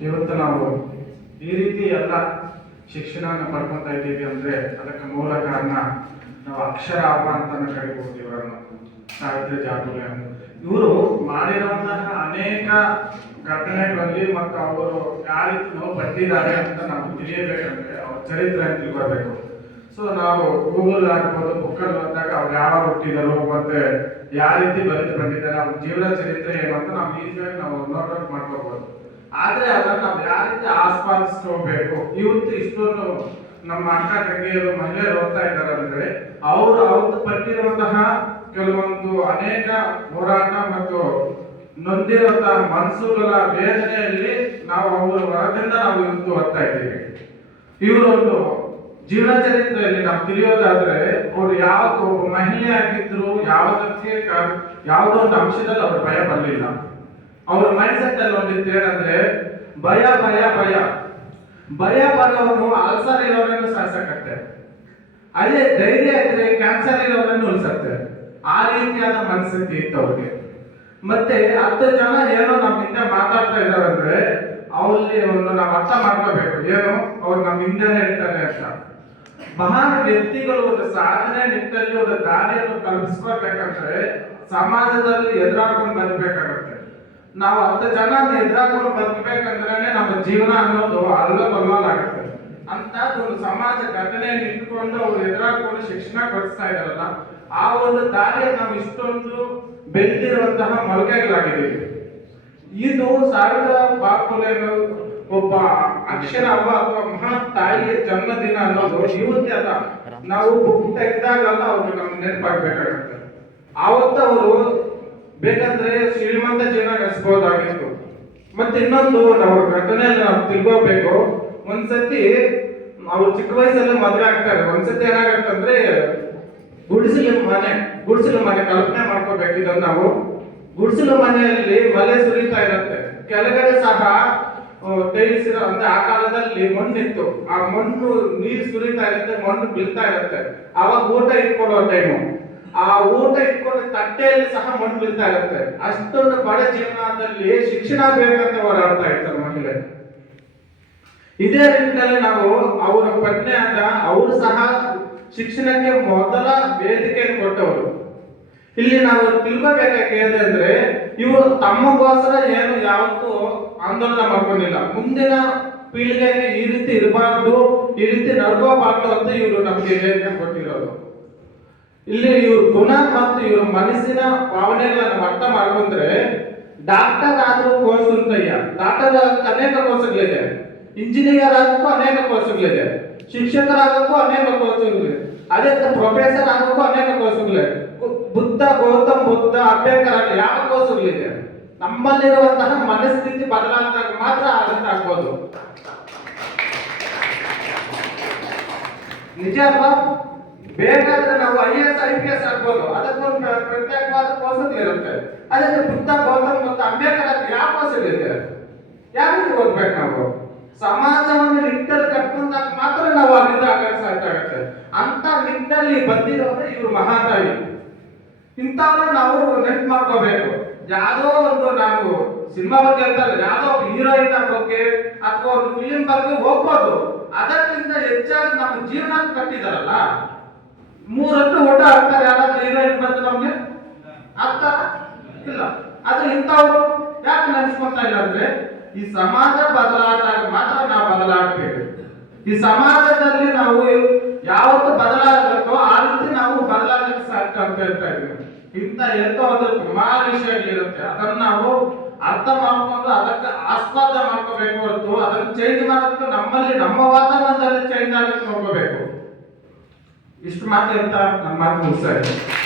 ಇವತ್ತು ನಾವು ಈ ರೀತಿ ಎಲ್ಲ ಶಿಕ್ಷಣವನ್ನು ಪಡ್ಕೊತಾ ಇದ್ದೀವಿ ಅಂದ್ರೆ ಅದಕ್ಕೆ ಮೂಲ ಕಾರಣ ನಾವು ಅಕ್ಷರ ಹಬ್ಬ ಅಂತಾನೆ ಕರಿಬಹುದು ಇವರನ್ನು. ಸಾಹಿತ್ಯ ಜಾಗೃತಿ ಇವರು ಮಾಡಿರುವಂತಹ ಅನೇಕ ಘಟನೆಗಳಲ್ಲಿ ಮತ್ತು ಅವರು ಯಾವ ರೀತಿ ಪಟ್ಟಿದ್ದಾರೆ ಅಂತ ನಾವು ತಿಳಿಯಬೇಕಂದ್ರೆ ಅವ್ರ ಚರಿತ್ರೆ ತಿಳ್ಕೊಳ್ಬೇಕು ಸೊ ನಾವು ಗೂಗಲ್ ಆಗ್ಬೋದು ಬುಕ್ಕಲ್ಲಿ ಬಂದಾಗ ಅವ್ರು ಯಾವಾಗ ಹುಟ್ಟಿದರು ಮತ್ತೆ ಯಾವ ರೀತಿ ಬರೆದು ಬಂದಿದ್ದಾರೆ, ಅವ್ರ ಜೀವನ ಚರಿತ್ರೆ ಏನಂತ ನಾವು ಈಸಿಯಾಗಿ ನಾವು ನೋಟ್ ಮಾಡ್ಕೋಬಹುದು ಆದ್ರೆ ಅದನ್ನ ನಾವು ಯಾವ ರೀತಿ ಆಸ್ವಾದಿಸ್ಕೋಬೇಕು ಇವತ್ತು ಇಷ್ಟೊಂದು ನಮ್ಮ ಅಕ್ಕ ತಂಗಿಯರು, ಮಹಿಳೆಯರು ಓದ್ತಾ ಇದ್ದಾರೆ ಅಂದ್ರೆ ಅವರು ಅವ್ರದ್ದು ಪಟ್ಟಿರುವಂತಹ ಕೆಲವೊಂದು ಅನೇಕ ಹೋರಾಟ ಮತ್ತು ನೊಂದಿರುವಂತಹ ಮನಸ್ಸುಗಳ ವೇದನೆಯಲ್ಲಿ ನಾವು ಅವರ ಹೊರದಿಂದ ನಾವು ಇವತ್ತು ಓದ್ತಾ ಇದ್ದೀವಿ. ಇವರೊಂದು ಜೀವನ ಚರಿತ್ರೆಯಲ್ಲಿ ನಾವು ತಿಳಿಯೋದಾದ್ರೆ, ಅವರು ಯಾವತ್ತು ಒಬ್ಬ ಮಹಿಳೆ ಆಗಿದ್ರು ಯಾವುದಕ್ಕೆ ಯಾವುದೋ ಒಂದು ಅಂಶದಲ್ಲಿ ಅವ್ರ ಭಯ ಬರಲಿಲ್ಲ. ಅವ್ರ ಮೈಂಡ್ ಸೆಟ್ ಅಲ್ಲಿ ಒಂದಿತ್ತು ಏನಂದ್ರೆ, ಭಯ ಭಯ ಭಯ. ಭಯ ಬರೋನು ಅಲ್ಸರ್ ಇರೋರನ್ನು ಸಾಯಿಸಕತ್ತೆ. ಅದೇ ಧೈರ್ಯ ಇದ್ರೆ ಕ್ಯಾನ್ಸರ್ ಇರೋರನ್ನು ಉಳಿಸತ್ತೆ. ಆ ರೀತಿಯಾದ ಮನಸ್ಥಿತಿ ಇತ್ತು ಅವ್ರಿಗೆ. ಮತ್ತೆ ಹತ್ತು ಜನ ಏನೋ ನಮ್ಮ ಹಿಂದೆ ಮಾತಾಡ್ತಾ ಇದಾರಂದ್ರೆ ಅವ್ರಲ್ಲಿ ಒಂದು ನಾವು ಅರ್ಥ ಮಾಡ್ಕೋಬೇಕು. ಏನು? ಅವ್ರು ನಮ್ಮ ಹಿಂದೆನೆ ಇರ್ತಾರೆ ಅಂತ. ಮಹಾನ್ ವ್ಯಕ್ತಿಗಳು ಒಂದು ಸಾಧನೆ ನಿಟ್ಟಲ್ಲಿ ಒಂದು ದಾರಿಯನ್ನು ಕಲ್ಪಿಸ್ಕೋಬೇಕಂದ್ರೆ ಸಮಾಜದಲ್ಲಿ ಎದುರಾಕೊಂಡು ಬದುಕಬೇಕಾಗತ್ತೆ ನಾವು ಹತ್ತು ಜನ ನಿರ್ಧಾರ ಬದುಕಬೇಕಂದ್ರೆ ನಮ್ಮ ಜೀವನ ಅನ್ನೋದು ಅಲ್ಲಬಲ್ಲಾಗುತ್ತೆ ಅಂತ ಒಂದು ಸಮಾಜ ಘಟನೆ ಇಟ್ಕೊಂಡು ಅವ್ರು ಎದುರಾಕೊಂಡು ಶಿಕ್ಷಣ ಕೊಡಿಸ್ತಾ ಇದಾರಲ್ಲ ಆ ಒಂದು ದಾರಿ ನಾವು ಇಷ್ಟೊಂದು ಬೆಳೆದಿರುವಂತಹ ಮೊಳಕೆಗಳಾಗಿದ್ದೀವಿ ಇದು ಸಾವಿರ ಬಾಪುಲೆಗಳು ಒಬ್ಬ ಅಕ್ಷರ ಹಬ್ಬ ಅಥವಾ ಮಹಾ ತಾಯಿಯ ಜನ್ಮದಿನ ಅನ್ನೋದು ಇವತ್ತೇ ಅಲ್ಲ. ನಾವು ಬುಕ್ ತೆಗೆದಾಗಲ್ಲ ಅವ್ರು ನಮ್ಗೆ ನೆನಪಾಗ್ಬೇಕಾಗತ್ತೆ. ಆವತ್ತು ಅವರು ಬೇಕಂದ್ರೆ ಶ್ರೀಮಂತ ಜೀವನ ನಡೆಸಬಹುದಾಗಿತ್ತು ಮತ್ತೆ ಇನ್ನೊಂದು, ನಾವು ಘಟನೆಯಲ್ಲಿ ನಾವು ತಿಳ್ಕೋಬೇಕು. ಒಂದ್ಸತಿ ಅವ್ರು ಚಿಕ್ಕ ವಯಸ್ಸಲ್ಲಿ ಮದುವೆ ಆಗ್ತಾರೆ. ಒಂದ್ಸತಿ ಏನಾಗತ್ತಂದ್ರೆ ಗುಡಿಸಲು ಮನೆ ಗುಡಿಸಲು ಮನೆ ಕಲ್ಪನೆ ಮಾಡ್ಕೋಬೇಕು ನಾವು. ಗುಡಿಸಲು ಮನೆಯಲ್ಲಿ ಮಳೆ ಸುರಿತಾ ಇರುತ್ತೆ. ಕೆಳಗಡೆ ಸಹ ತೇಲಿಸಿರೋ ಅಂದ್ರೆ ಆ ಕಾಲದಲ್ಲಿ ಮಣ್ಣಿತ್ತು. ಆ ಮಣ್ಣು ನೀರು ಸುರಿತಾ ಇರುತ್ತೆ, ಮಣ್ಣು ಬೀಳ್ತಾ ಇರುತ್ತೆ. ಅವಾಗ ಊಟ ಇಟ್ಕೊಳ್ಳೋ ಟೈಮು ಆ ಊಟ ಇಟ್ಕೊಂಡು ತಟ್ಟೆಯಲ್ಲಿ ಸಹ ಮಣ್ಣು ಬೀಳ್ತಾ ಇರುತ್ತೆ. ಅಷ್ಟೊಂದು ಬಡ ಜೀವನದಲ್ಲಿ ಶಿಕ್ಷಣ ಬೇಕಂತ ಹೋರಾಡ್ತಾ ಇರ್ತಾರೆ ಮಹಿಳೆ. ಇದೇ ರೀತಿಯಲ್ಲಿ ನಾವು ಅವರ ಪತ್ನಿ ಅಂತ ಅವರು ಸಹ ಶಿಕ್ಷಣಕ್ಕೆ ಮೊದಲ ವೇದಿಕೆಯನ್ನು ಕೊಟ್ಟವರು. ಇಲ್ಲಿ ನಾವು ತಿಳ್ಕೋಬೇಕಾಗಿದೆ ಅಂದ್ರೆ, ಇವರು ತಮ್ಮಗೋಸ್ಕರ ಏನು ಯಾವತ್ತೂ ಆಂದೋಲನ ಮಾಡ್ಕೊಂಡಿಲ್ಲ. ಮುಂದಿನ ಪೀಳಿಗೆಗೆ ಈ ರೀತಿ ಇರಬಾರ್ದು, ಈ ರೀತಿ ನಡ್ಕೋಬಾರ್ದು ಅಂತ ಇವರು ನಮಗೆ ವೇದಿಕೆ ಕೊಟ್ಟಿರೋದು. ಇಲ್ಲಿ ಇವ್ರ ಗುಣ ಮತ್ತು ಇವ್ರ ಮನಸ್ಸಿನ ಭಾವನೆಗಳನ್ನು ಅರ್ಥ ಮಾಡ್ಕೊಂಡ್ರೆ ಡಾಕ್ಟರ್ ಆದ್ರೂ ಕೋರ್ಸ್ ಅಂತಯ್ಯ ಡಾಕ್ಟರ್ ಅನೇಕ ಕೋರ್ಸ್ಗಳಿದೆ. ಇಂಜಿನಿಯರ್ ಆಗಕ್ಕೂ ಅನೇಕ ಕೋರ್ಸ್ಗಳಿದೆ. ಶಿಕ್ಷಕರಾಗಕ್ಕೂ ಅನೇಕ ಕೋರ್ಸ್ಗಳಿದೆ. ಅದೇ ಪ್ರೊಫೆಸರ್ ಆಗಕ್ಕೂ ಅನೇಕ ಕೋರ್ಸ್ಗಳಿದೆ. ಬುದ್ಧ, ಗೌತಮ್, ಬುದ್ಧ, ಅಂಬೇಡ್ಕರ್ ಆಗಲಿ ಯಾವ ಕೋರ್ಸ್ಗಳಿದೆ? ನಮ್ಮಲ್ಲಿರುವಂತಹ ಮನಸ್ಥಿತಿ ಬದಲಾದಾಗ ಮಾತ್ರ ಆದಂತ ಆಗ್ಬೋದು. ನಿಜ ಅಲ್ವಾ? ಬೇಕಾದ್ರೆ ನಾವು I S I P S ಆಗ್ಬೋದು. ಅದಕ್ಕೊಂದು ಪ್ರ- ಪ್ರತ್ಯೇಕವಾದ ಕೋರ್ಸ್ ಇರುತ್ತೆ. ಅದಕ್ಕೆ ಬುದ್ಧ, ಗೌತಮ್ ಮತ್ತು ಅಂಬೇಡ್ಕರ್ ಯಾವ ಕೋರ್ಸ್ ಇದೆ? ಯಾವ ರೀತಿ ಓದ್ಬೇಕು ನಾವು? ಸಮಾಜವನ್ನು ನಿಟ್ಟಲ್ಲಿ ಕಟ್ಕೊಂಡಾಗ ಮಾತ್ರ ನಾವು ಅಲ್ಲಿಂದ ಸಾಧ್ಯ ಆಗುತ್ತೆ. ಅಂತ ನಿಟ್ಟಲ್ಲಿ ಬಂದಿರೋದೇ ಇವರು ಮಹಾತಾಯಿ. ಇಂಥವ್ರ ನಾವು ನೆಟ್ ಮಾಡ್ಕೋಬೇಕು. ಯಾವುದೋ ಒಂದು ನಾವು ಸಿನಿಮಾ ಬಗ್ಗೆ ಅಂತ ಯಾವುದೋ ಹೀರೋಯಿನ್ ಬಗ್ಗೆ ಅಥವಾ ಒಂದು ಫಿಲಿಂ ಬಗ್ಗೆ ಹೋಗ್ಬೋದು. ಅದಕ್ಕಿಂತ ಹೆಚ್ಚಾಗಿ ನಮ್ಮ ಜೀವನ ಕಟ್ಟಿದಾರಲ್ಲ. ಮೂರತ್ತು ಊಟ ಹಾಕ್ತಾರೆ ಯಾರಾದ್ರೂ ಹೀರೋಯಿನ್ ಬಂದು ನಮ್ಗೆ ಆಗ್ತಾರ ಇಲ್ಲ. ಅದು ಇಂಥವ್ರು ಯಾಕೆ ನೆನೆಸ್ಕೊಂತ ಇಲ್ಲ ಅಂದ್ರೆ ಈ ಸಮಾಜ ಬದಲಾದಾಗ ಮಾತ್ರ ನಾವು ಬದಲಾಗ್ತೇವೆ ಈ ಸಮಾಜದಲ್ಲಿ ನಾವು ಯಾವತ್ತು ಬದಲಾಗಬೇಕೋ ಆ ರೀತಿ ನಾವು ಬದಲಾಗಲಿಕ್ಕೆ ಸಾಧ್ಯ ಅಂತ ಹೇಳ್ತಾ ಇದ್ದೀವಿ. ಇಂಥ ಎಂತ ಒಂದು ಸುಮಾರು ವಿಷಯಗಳಿರುತ್ತೆ ಅದನ್ನ ನಾವು ಅರ್ಥ ಮಾಡ್ಕೊಂಡು ಅದಕ್ಕೆ ಆಸ್ವಾದ ಮಾಡ್ಕೋಬೇಕು ಹೊರತು ಅದನ್ನು ಚೇಂಜ್ ಮಾಡೋದಕ್ಕೆ ನಮ್ಮಲ್ಲಿ ನಮ್ಮ ವಾತಾವರಣದಲ್ಲಿ ಚೇಂಜ್ ಆಗಕ್ಕೆ ನೋಡ್ಕೋಬೇಕು. ಇಷ್ಟು ಮಾತು ಅಂತ ನನ್ನ ಮಾತು ಮುಗಿಸ್ತಾ ಇದ್ದೀನಿ